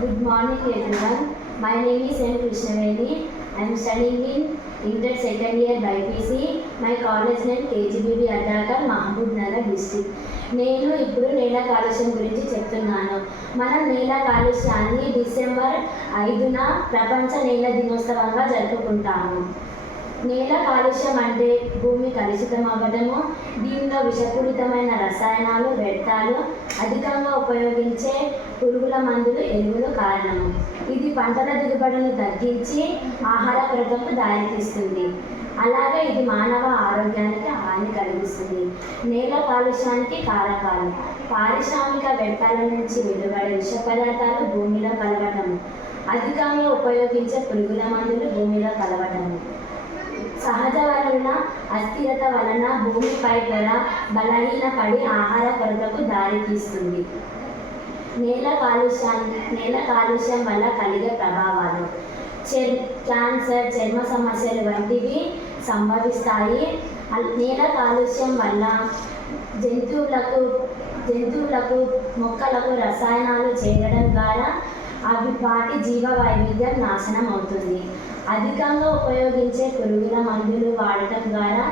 Good morning everyone. My name is M. Krishnaveni. I am studying in Inter second year BPC. My college name KGBB Adakar, Mahbub Nagar district. నేను ఇప్పుడు నేల కాలుష్యం గురించి చెప్తున్నాను. మనం నేల కాలుష్యాన్ని డిసెంబర్ 5న ప్రపంచ నేల దినోత్సవంగా జరుపుకుంటాము. నేల కాలుష్యం అంటే భూమి కలుషితం అవ్వడము, దీనిలో విషపూరితమైన రసాయనాలు, వ్యర్థాలు, అధికంగా ఉపయోగించే పురుగుల మందులు, ఎరువులు కారణము. ఇది పంటల దిగుబడిని తగ్గించి ఆహార కొరతకు దారితీస్తుంది. అలాగే ఇది మానవ ఆరోగ్యానికి హాని కలిగిస్తుంది. నేల కాలుష్యానికి కారకాలు: పారిశ్రామిక వ్యర్థాల నుంచి వెలువడే విష పదార్థాలు భూమిలో కలవటము, అధికంగా ఉపయోగించే పురుగుల మందులు భూమిలో కలవటము, సహజ వనరుల అస్థిరత వలన భూమిపై పొర బలహీనపడి ఆహార కొరతకు దారితీస్తుంది. నేల కాలుష్యం వల్ల కలిగే ప్రభావాలు: క్యాన్సర్, చర్మ సమస్యలు వంటివి సంభవిస్తాయి. నేల కాలుష్యం వల్ల జంతువులకు మొక్కలకు రసాయనాలు చేరడం ద్వారా వాటి జీవ వైవిధ్యం నాశనం అవుతుంది. అధికంగా ఉపయోగించే పురుగుల మందులు వాడటం ద్వారా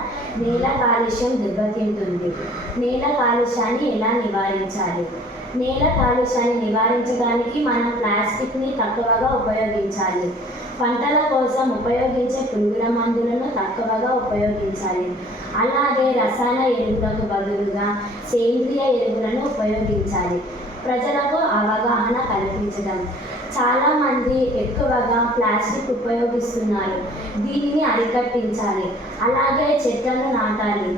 నేల కాలుష్యం దెబ్బతింటుంది. నేల కాలుష్యాన్ని ఎలా నివారించాలి? నేల కాలుష్యాన్ని నివారించడానికి మనం ప్లాస్టిక్ని తక్కువగా ఉపయోగించాలి. పంటల కోసం ఉపయోగించే పురుగుల మందులను తక్కువగా ఉపయోగించాలి. అలాగే రసాయన ఎరువులకు బదులుగా సేంద్రియ ఎరువులను ఉపయోగించాలి. ప్రజలకు అవగాహన కల్పించడం: చాలామంది ఎక్కువగా ప్లాస్టిక్ ఉపయోగిస్తున్నారు, దీనిని అరికట్టించాలి. అలాగే చెట్లను నాటాలి.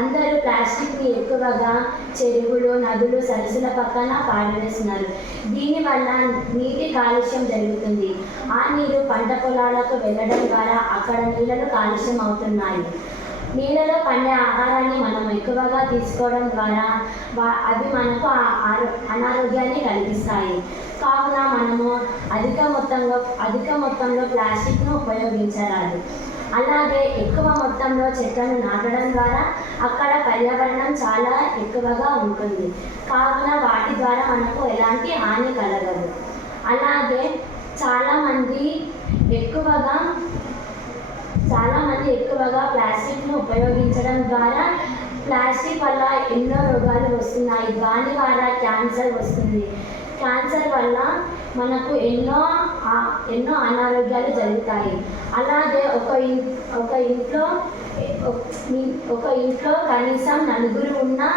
అందరూ ప్లాస్టిక్ని ఎక్కువగా చెరువులు, నదులు, సరస్సుల పక్కన పారవేస్తున్నారు. దీనివల్ల నీటి కాలుష్యం జరుగుతుంది. ఆ నీరు పంట పొలాలకు వెళ్ళడం ద్వారా అక్కడ నీళ్ళలు కాలుష్యం అవుతున్నాయి. నీళ్ళలో పండే ఆహారాన్ని మనం ఎక్కువగా తీసుకోవడం ద్వారా అవి మనకు అనారోగ్యాన్ని కలిగిస్తాయి. కావున మనము అధిక మొత్తంలో ప్లాస్టిక్ను ఉపయోగించరాదు. అలాగే ఎక్కువ మొత్తంలో చెట్లను నాటడం ద్వారా అక్కడ పర్యావరణం చాలా ఎక్కువగా ఉంటుంది. కావున వాటి ద్వారా మనకు ఎలాంటి హాని కలగదు. అలాగే చాలామంది ఎక్కువగా ప్లాస్టిక్ను ఉపయోగించడం ద్వారా ప్లాస్టిక్ వల్ల ఎన్నో రోగాలు వస్తున్నాయి. దాని ద్వారా క్యాన్సర్ వస్తుంది. క్యాన్సర్ వల్ల మనకు ఎన్నో అనారోగ్యాలు జరుగుతాయి. అలాగే ఒక ఇంట్లో కనీసం 4 ఉన్నా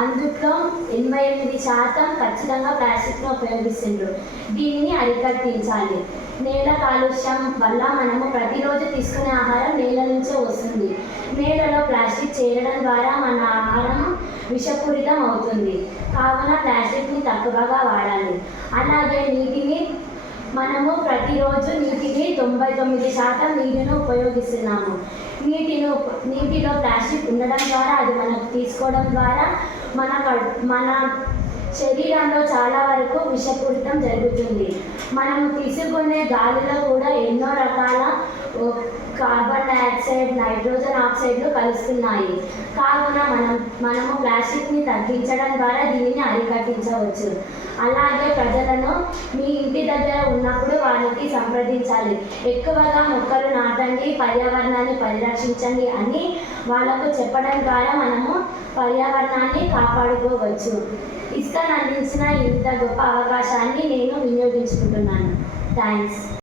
అందులో 88% ఖచ్చితంగా ప్లాస్టిక్ను ఉపయోగిస్తుండ్రు. దీనిని అరికట్టించాలి. నేల కాలుష్యం వల్ల మనము ప్రతిరోజు తీసుకునే ఆహారం నేల నుంచే వస్తుంది. నేలలో ప్లాస్టిక్ చేరడం ద్వారా మన ఆహారం విషపూరితం అవుతుంది. కావున ప్లాస్టిక్ని తక్కువగా వాడాలి. అలాగే మనము ప్రతిరోజు 99% నీటిని ఉపయోగిస్తున్నాము. నీటిలో ప్లాస్టిక్ ఉండడం ద్వారా అది మనకు తీసుకోవడం ద్వారా మన శరీరంలో చాలా వరకు విషపూరితం జరుగుతుంది. మనము తీసుకునే గాలిలో కూడా ఎన్నో రకాల కార్బన్ డైఆక్సైడ్, నైట్రోజన్ ఆక్సైడ్లు కలుస్తున్నాయి. కావున మనము ప్లాస్టిక్ని తగ్గించడం ద్వారా దీనిని అరికట్టించవచ్చు. అలాగే ప్రజలను మీ ఇంటి దగ్గర ఉన్నప్పుడు వాళ్ళకి సంప్రదించాలి. ఎక్కువగా మొక్కలు నాటండి, పర్యావరణాన్ని పరిరక్షించండి అని వాళ్ళకు చెప్పడం ద్వారా మనము పర్యావరణాన్ని కాపాడుకోవచ్చు. ఇస్కాన్ అందించిన ఇంత గొప్ప అవకాశాన్ని నేను వినియోగించుకుంటున్నాను. థ్యాంక్స్.